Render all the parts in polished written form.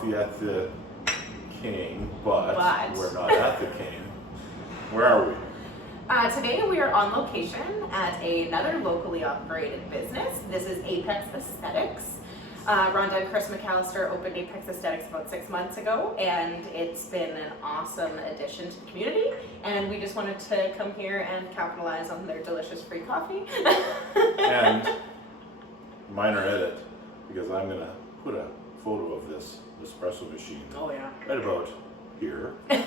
coffee at the King, but we're not at the King. Where are we? Today we are on location at another locally operated business. This is Apex Aesthetics. Rhonda and Chris McAllister opened Apex Aesthetics about 6 months ago, and it's been an awesome addition to the community. And we just wanted to come here and capitalize on their delicious free coffee. And minor edit, because I'm going to put a photo of this espresso machine right about here. And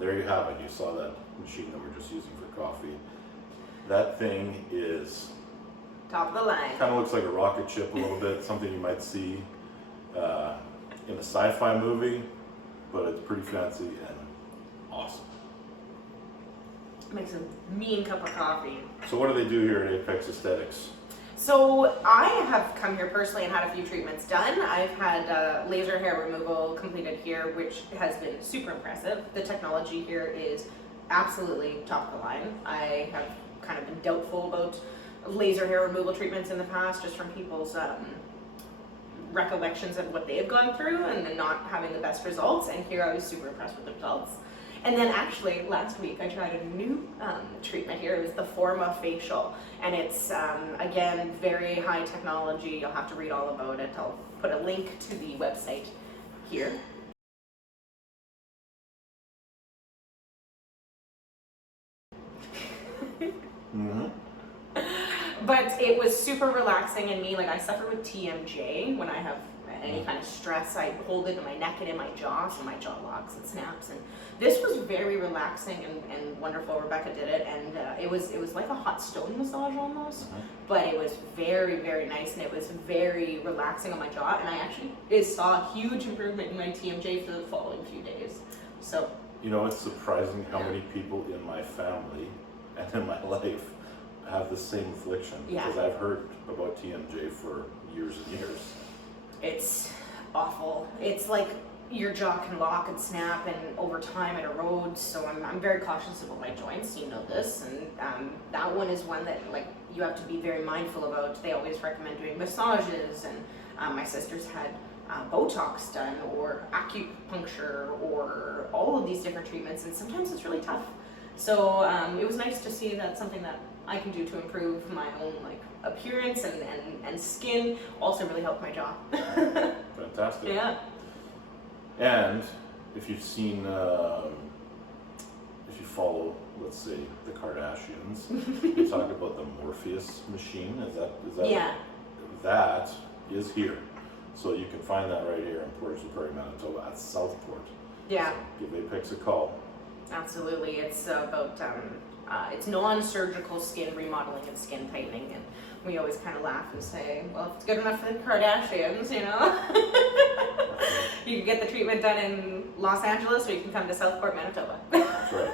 there you have it. You saw that machine that we're just using for coffee. That thing is top of the line. Kind of looks like a rocket ship a little bit, something you might see in a sci-fi movie, but it's pretty fancy and awesome. Makes a mean cup of coffee. So what do they do here at Apex Aesthetics? So I have come here personally and had a few treatments done. I've had laser hair removal completed here, which has been super impressive. The technology here is absolutely top of the line. I have kind of been doubtful about laser hair removal treatments in the past, just from people's recollections of what they have gone through and not having the best results. And here I was super impressed with the results. And then actually last week I tried a new treatment here. It was the Forma facial, and it's again very high technology. You'll have to read all about it. I'll put a link to the website here. Mm-hmm. But it was super relaxing in me. Like, I suffer with TMJ when I have any kind of stress. I hold it in my neck and in my jaw, so my jaw locks and snaps. And this was very relaxing and wonderful. Rebecca did it, and it was like a hot stone massage almost, but it was very, very nice, and it was very relaxing on my jaw. And I actually saw a huge improvement in my TMJ for the following few days. So, you know, it's surprising how many people in my family and in my life have the same affliction, because I've heard about TMJ for years and years. It's awful. It's like your jaw can lock and snap, and over time it erodes. So I'm very cautious about my joints. You know this, and that one is one that, like, you have to be very mindful about. They always recommend doing massages, and my sister's had Botox done, or acupuncture, or all of these different treatments, and sometimes it's really tough. So it was nice to see that something that I can do to improve my own appearance and skin also really helped my jaw. Fantastic. Yeah. And if you've seen, if you follow, let's say, the Kardashians, you talk about the Morpheus machine. Is that? Yeah. That is here. So you can find that right here in Portage, Prairie, Manitoba at Southport. Yeah. So give Apex a call. Absolutely. It's about it's non-surgical skin remodeling and skin tightening, and we always kind of laugh and say, well, if it's good enough for the Kardashians, you know, you can get the treatment done in Los Angeles, or you can come to Southport, Manitoba. That's right.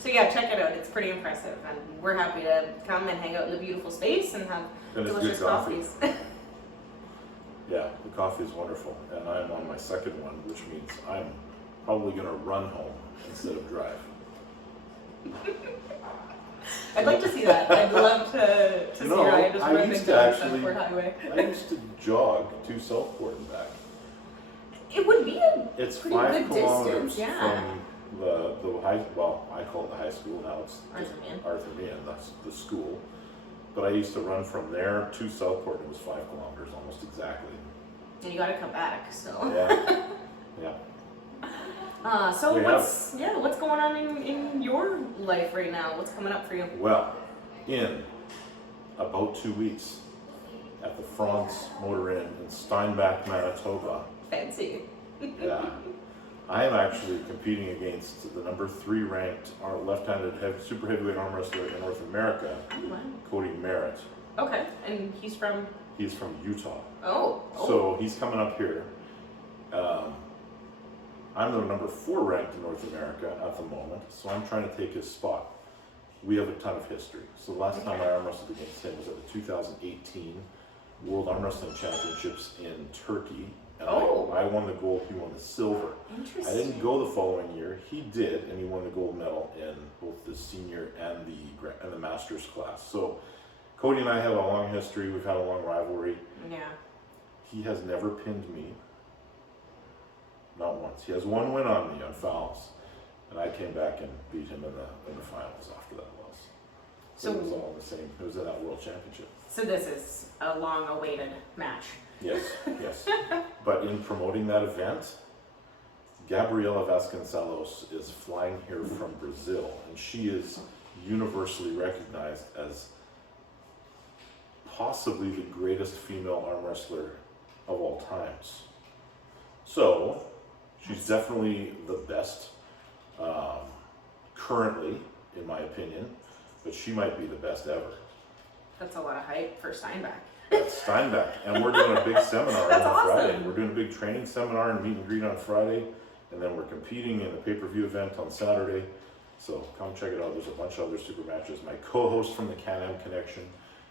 So yeah, check it out. It's pretty impressive, and we're happy to come and hang out in the beautiful space and have delicious coffees. Yeah, the coffee is wonderful, and I'm on my second one, which means I'm probably going to run home instead of drive. I'd like to see that. I'd love to see Ryan just running down Southport Highway. I used to jog to Southport and back. It would be it's pretty 5 good kilometers distance, yeah. from the high, well, I call it the high school, now it's Arthur Meehan, that's the school. But I used to run from there to Southport, it was 5 kilometers almost exactly. And you gotta come back, so. Yeah, yeah. So what's going on in your life right now? What's coming up for you? Well, in about 2 weeks at the France Motor Inn in Steinbach, Manitoba. Fancy. Yeah. I am actually competing against the number 3 ranked left-handed super heavyweight arm wrestler in North America, Cody Merritt. Okay, and he's from? He's from Utah. Oh. So he's coming up here. I'm the number 4 ranked in North America at the moment, so I'm trying to take his spot. We have a ton of history. So the last time I arm wrestled against him was at the 2018 World Arm Wrestling Championships in Turkey. And I won the gold, he won the silver. Interesting. I didn't go the following year. He did, and he won the gold medal in both the senior and the masters class. So Cody and I have a long history. We've had a long rivalry. Yeah. He has never pinned me. Not once. He has one win on me on fouls. And I came back and beat him in the finals after that loss. So it was all the same. It was in that World Championship. So this is a long-awaited match. Yes, yes. But in promoting that event, Gabriela Vasconcelos is flying here from Brazil, and she is universally recognized as possibly the greatest female arm wrestler of all times. So, she's definitely the best currently, in my opinion, but she might be the best ever. That's a lot of hype for Steinbach. That's Steinbach, and we're doing a big seminar That's on awesome. Friday. We're doing a big training seminar and meet and greet on Friday, and then we're competing in a pay-per-view event on Saturday. So come check it out. There's a bunch of other super matches. My co-host from the Can-Am Connection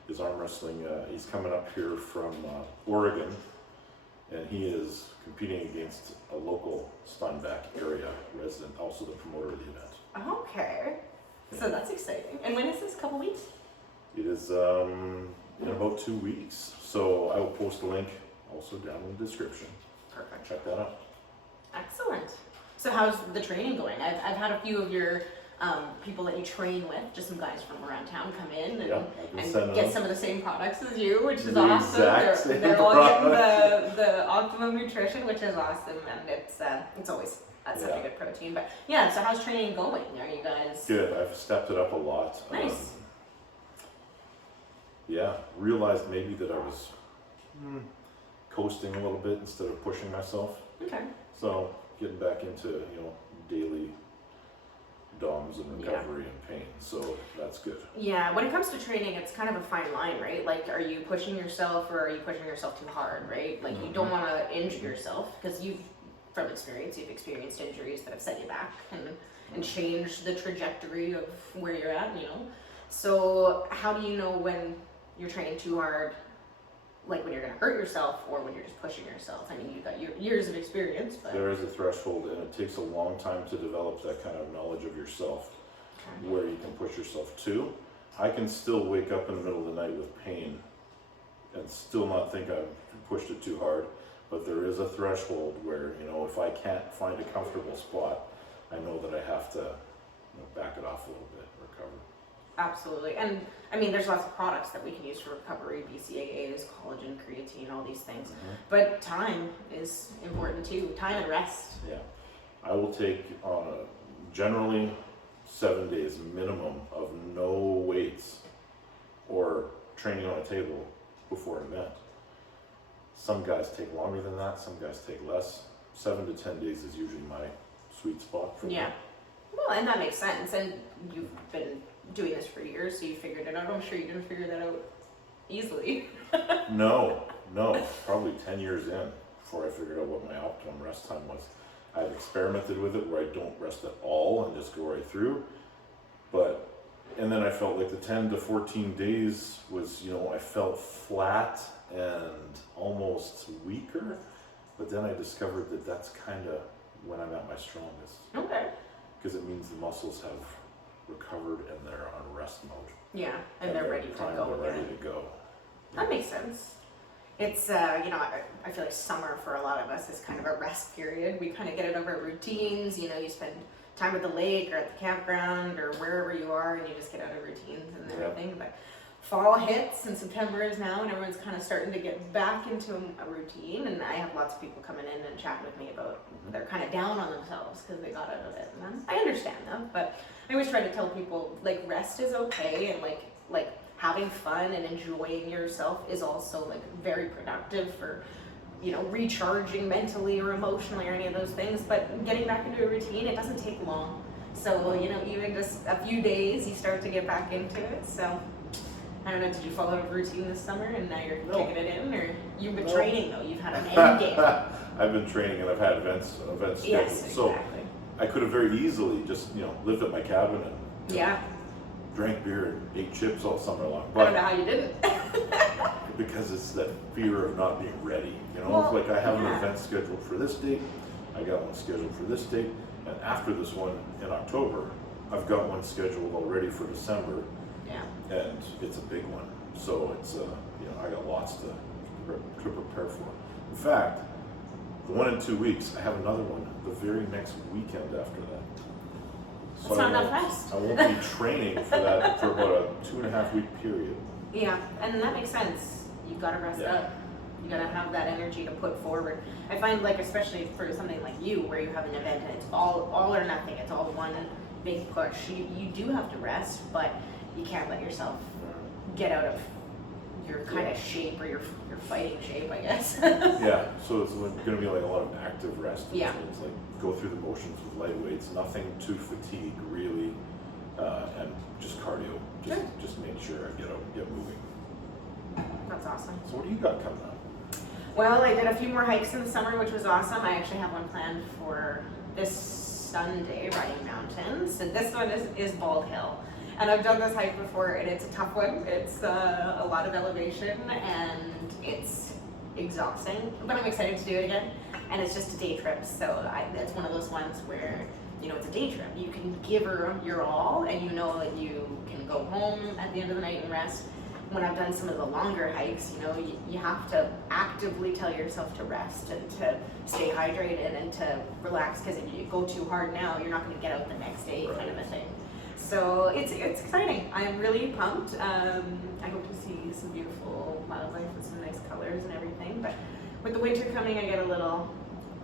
is arm wrestling. He's coming up here from Oregon, and he is competing against a local Steinbach area resident, also the promoter of the event. Okay. So that's exciting. And when is this? Couple weeks? It is in about 2 weeks. So I will post a link also down in the description. Perfect. Check that out. Excellent. So how's the training going? I've had a few of your people that you train with, just some guys from around town, come in and, Yeah, I've been and sending get them. some of the same products as you, which is The awesome. exact same They're all getting product. the optimum nutrition, which is awesome, and it's always such a Yeah. good protein. But yeah, so how's training going? Are you guys Good. I've stepped it up a lot. Nice. Yeah, realized maybe that I was coasting a little bit instead of pushing myself. okay? So getting back into daily DOMs and recovery and pain. So that's good. Yeah, when it comes to training, it's kind of a fine line, right? Like, are you pushing yourself or are you pushing yourself too hard, right? Like, you don't want to injure yourself because from experience, you've experienced injuries that have set you back and changed the trajectory of where you're at, So how do you know when you're training too hard, like when you're going to hurt yourself or when you're just pushing yourself? I mean, you've got your years of experience, but... There is a threshold, and it takes a long time to develop that kind of knowledge of yourself where you can push yourself to. I can still wake up in the middle of the night with pain and still not think I've pushed it too hard, but there is a threshold where, if I can't find a comfortable spot, I know that I have to back it off a little bit, recover. Absolutely. And I mean, there's lots of products that we can use for recovery, BCAAs, collagen, creatine, all these things. But time is important too. Time and rest. Yeah. I will take generally 7 days minimum of no weights or training on a table before an event. Some guys take longer than that, some guys take less. 7 to 10 days is usually my sweet spot for me. Yeah. Well, and that makes sense. And you've been doing this for years, so you figured it out. I'm sure you didn't figure that out easily. No, probably 10 years in before I figured out what my optimum rest time was. I've experimented with it where I don't rest at all and just go right through. And then I felt like the 10 to 14 days was, I felt flat and almost weaker. But then I discovered that that's kind of when I'm at my strongest. Okay. Because it means the muscles have recovered and they're on rest mode. Yeah, and they're ready to primed, go they're again. ready to go. That makes sense. It's, I feel like summer for a lot of us is kind of a rest period. We kind of get out of our routines, you spend time at the lake or at the campground or wherever you are and you just get out of routines and everything. But fall hits and September is now and everyone's kind of starting to get back into a routine. And I have lots of people coming in and chatting with me about they're kind of down on themselves because they got out of it. And I understand them, but I always try to tell people like rest is okay and like having fun and enjoying yourself is also like very productive for recharging mentally or emotionally or any of those things. But getting back into a routine, it doesn't take long. So even just a few days you start to get back into it. So I don't know, did you follow a routine this summer and now you're kicking it in, or you've been training though? You've had an end game. I've been training and I've had events scheduled. Yes, exactly. So I could have very easily just lived at my cabin and drank beer and ate chips all summer long. I don't know how you didn't. Because it's that fear of not being ready. Well, like I have an event scheduled for this date, I got one scheduled for this date, and after this one in October, I've got one scheduled already for December. Yeah. And it's a big one. So it's, I got lots to prepare for. In fact, the one in 2 weeks, I have another one the very next weekend after that. That's not enough rest. I won't be training for that for about a 2.5 week period. Yeah, and that makes sense. You've got to rest up. You got to have that energy to put forward. I find, like, especially for something like you, where you have an event and it's all or nothing, it's all one big push. You do have to rest, but you can't let yourself get out of your kind of shape or your fighting shape, I guess. Yeah, so it's going to be like a lot of active rest. Yeah. It's like go through the motions with light weights, nothing too fatigued really, and just cardio. Just make sure I get out and get moving. That's awesome. So what do you got coming up? Well, I did a few more hikes in the summer, which was awesome. I actually have one planned for this Sunday, riding mountains. And this one is Bald Hill. And I've done this hike before, and it's a tough one. It's a lot of elevation, and it's exhausting. But I'm excited to do it again. And it's just a day trip, so it's one of those ones where, it's a day trip. You can give her your all, and you know that you can go home at the end of the night and rest. When I've done some of the longer hikes, you have to actively tell yourself to rest and to stay hydrated and to relax, because if you go too hard now, you're not going to get out the next day, kind of a thing. So it's exciting. I'm really pumped. I hope to see some beautiful wildlife and some nice colors and everything. But with the winter coming, I get a little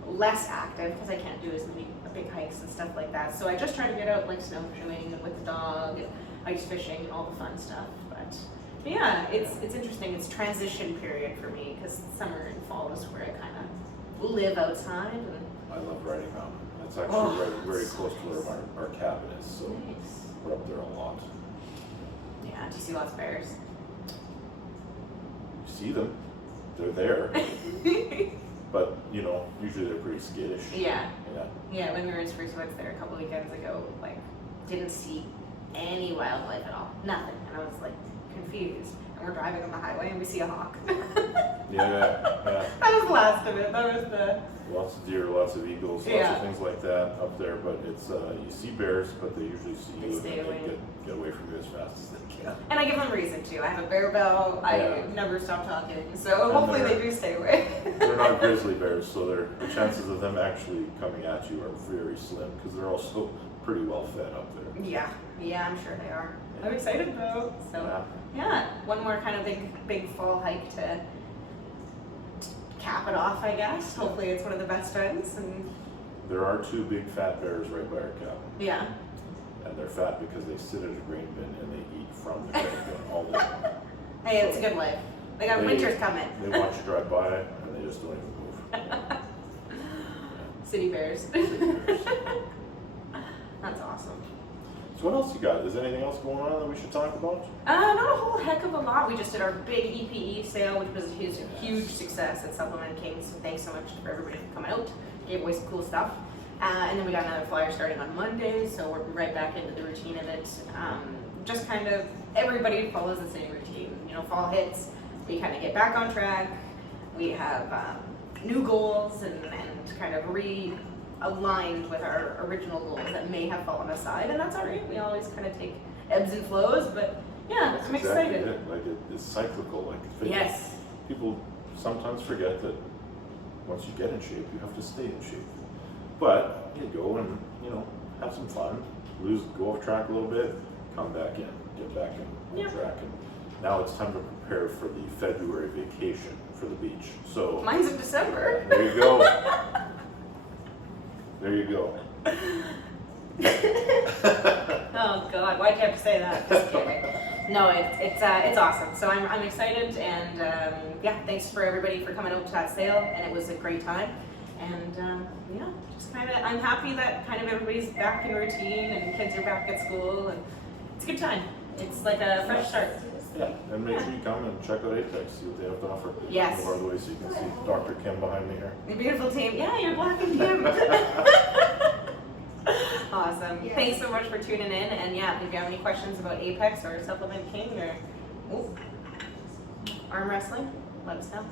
less active because I can't do as many big hikes and stuff like that. So I just try to get out, like snowshoeing with the dog and ice fishing and all the fun stuff. But yeah, it's interesting. It's transition period for me because summer and fall is where I kind of live outside. And I love riding mountain. It's actually very close to where our cabin is, so nice. We're up there a lot. Yeah, do you see lots of bears? You see them, they're there, but usually they're pretty skittish. Yeah, when we were in Spruce Woods there a couple weekends ago, like, didn't see any wildlife at all, nothing, and I was like confused. And we're driving on the highway and we see a hawk. Yeah. That was the last of it. That was the lots of deer, lots of eagles, lots of things like that up there. But it's you see bears, but they usually see you and they get away from you as fast as they can. And I give them reason to. I have a bear bell. I never stop talking. So hopefully they do stay away. They're not grizzly bears, so the chances of them actually coming at you are very slim because they're also pretty well fed up there. Yeah, I'm sure they are. I'm excited though. So yeah, one more kind of big fall hike to cap it off, I guess. Hopefully it's one of the best ones. And there are 2 big fat bears right by our cabin. Yeah. And they're fat because they sit at a grain bin and they eat from the grain bin all the time. Hey, it's a good life. Winter's coming. They watch you drive by and they just don't even move. City bears. City bears. That's awesome. So what else you got? Is anything else going on that we should talk about? Not a whole heck of a lot. We just did our big EPE sale, which was a huge success at Supplement King. So thanks so much for everybody for coming out. Gave away some cool stuff. And then we got another flyer starting on Monday, so we're right back into the routine of it. Just kind of everybody follows the same routine. Fall hits, we kind of get back on track. We have new goals and kind of aligned with our original goals that may have fallen aside, and that's all right. We always kind of take ebbs and flows, but yeah, I'm excited. It. Like it's cyclical, like fitness. Yes. People sometimes forget that once you get in shape, you have to stay in shape. But you go and have some fun, go off track a little bit, come back in, get back on track, and now it's time to prepare for the February vacation for the beach. So mine's in December. There you go. There you go. Oh God, why'd you have to say that? Just kidding. No, it's awesome. So I'm excited, and thanks for everybody for coming out to that sale, and it was a great time. And just kind of, I'm happy that kind of everybody's back in routine and kids are back at school, and it's a good time. It's like a fresh start. Yeah, and make sure you come and check out Apex, see what they have to offer. Yes. By the way, so you can see Dr. Kim behind me here. The beautiful team. Yeah, you're blocking Kim. Awesome. Yes. Thanks so much for tuning in. And if you have any questions about Apex or Supplement King or arm wrestling, let us know.